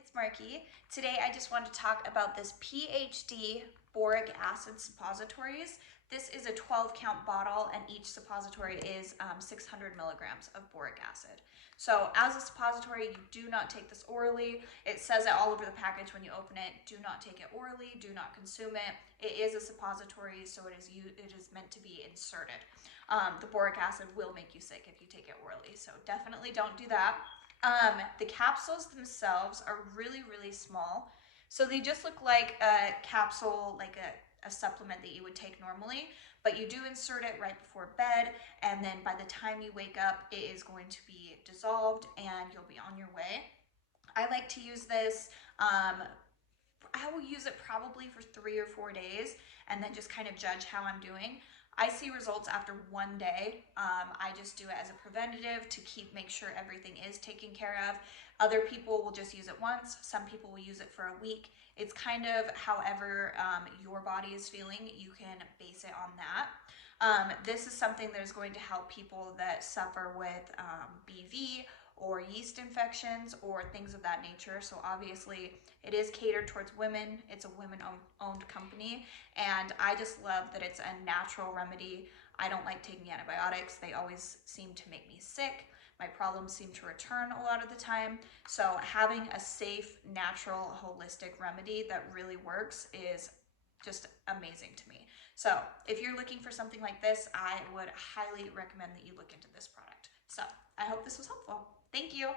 it's Marky. Today I just want to talk about this pH-D Boric Acid Suppositories. This is a 12 count bottle and each suppository is 600 milligrams of boric acid. So as a suppository, you do not take this orally. It says it all over the package when you open it. Do not take it orally, do not consume it. It is a suppository, so it is meant to be inserted. The boric acid will make you sick if you take it orally, so definitely don't do that. The capsules themselves are really, really small. So they just look like a capsule, like a supplement that you would take normally, but you do insert it right before bed, and then by the time you wake up, it is going to be dissolved and you'll be on your way. I like to use this, I will use it probably for 3 or 4 days and then just kind of judge how I'm doing. I see results after 1 day. I just do it as a preventative to make sure everything is taken care of. Other people will just use it once. Some people will use it for a week. It's kind of however your body is feeling, you can base it on that. This is something that is going to help people that suffer with BV or yeast infections or things of that nature. So obviously it is catered towards women. It's a women-owned company, and I just love that it's a natural remedy. I don't like taking antibiotics. They always seem to make me sick. My problems seem to return a lot of the time. So having a safe, natural, holistic remedy that really works is just amazing to me. So if you're looking for something like this, I would highly recommend that you look into this product. So I hope this was helpful. Thank you.